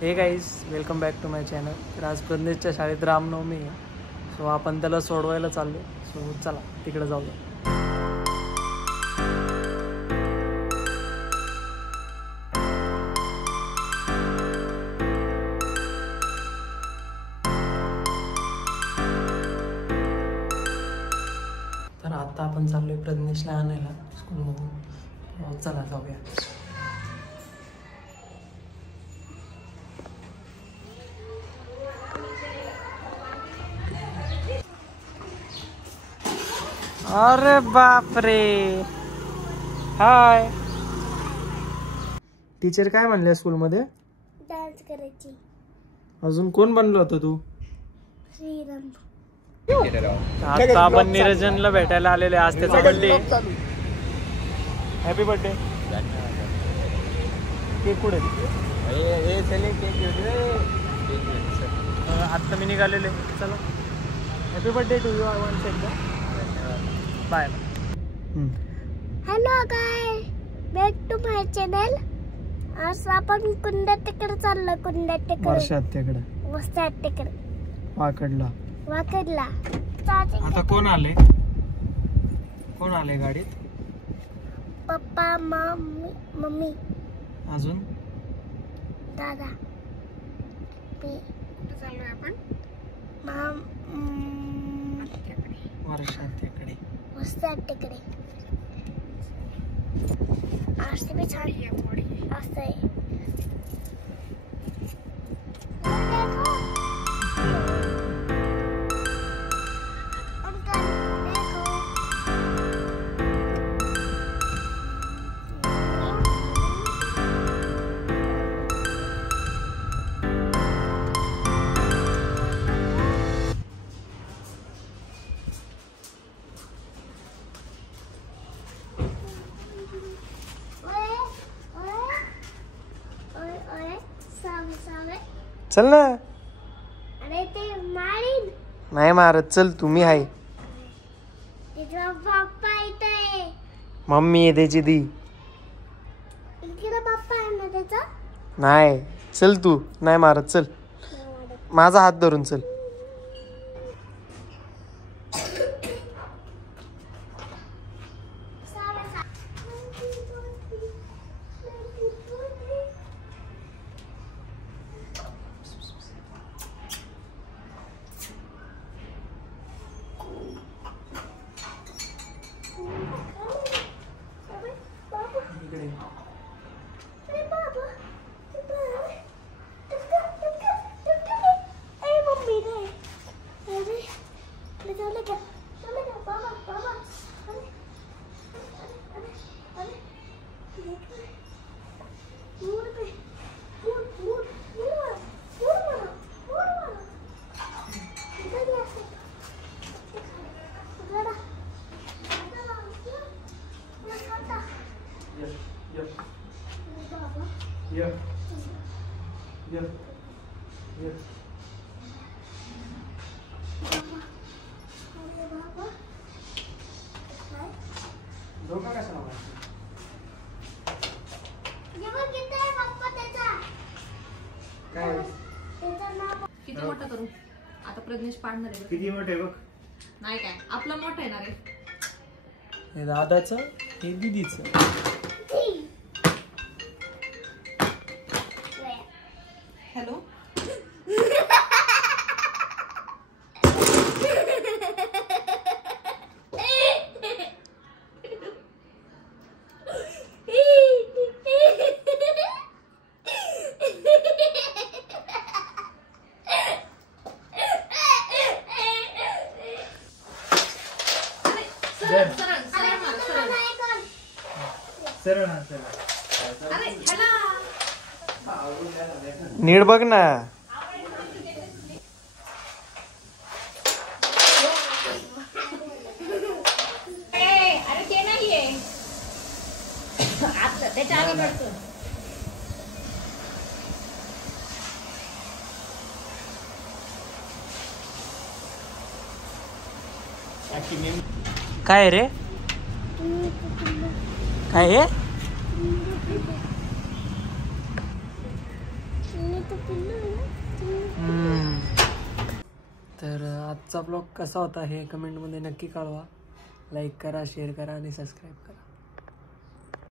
हे guys welcome back to my channel. तर आज प्रज्ञेशच्या शाळेत रामनवमी आहे, सो आपण त्याला सोडवायला चाललो. सो चला तिकडे जाऊया. तर आता आपण चाललोय प्रज्ञेशला आणायला स्कूलमधून. चला जाऊया. अरे बापरे. हाय. टीचर काय म्हणले स्कूलमध्ये? डान्स करायची. अजून कोण बनलो होतं तू? श्रीराम. आता आपण निरंजनला भेटायला आलेले. आज त्याचा बर्थडे. Happy birthday. केक कुठे? आता मी निघालेले. चला happy birthday to you. I want said bye. Hello guy, back to my channel. आज आपण कुंड्या तिकडे चाललो. कुंड्या तिकडे. वर्षात तिकडे. वस्त्यात तिकडे. वाकडला. वाकडला. आता कोण आले? कोण आले गाडीत? पप्पा, मम्मी, अजून दादा. कुठे चाललोय आपण? वर्षात तिकडे. वस्त्यात तिकडे. आज ते छान असते. चल ना. अरे ते मारीन. नाही मारत. चल तुम्ही आहे. तिचा पप्पा इथे. मम्मी आहे त्याची ती. इकडे पप्पा आहे ना त्याचा. नाही चल तू. नाही मारत. चल माझा हात धरून चल. किती मोठा करू आता? प्रज्ञेश पाडणार आहे. किती मोठे बघ. नाही काय आपलं मोठं आहे ना रे. हे दादाचं, हे दीदीचं. हॅलो. नीट बघ ना. अरे ते नाहीये आपलं त्याच्या आधी पडतो. काय रे? काय आहे? तो पिल्लू आहे ना. तर आजचा ब्लॉग कसा होता हे कमेंटमध्ये नक्की कळवा. लाईक करा, शेअर करा आणि सबस्क्राईब करा.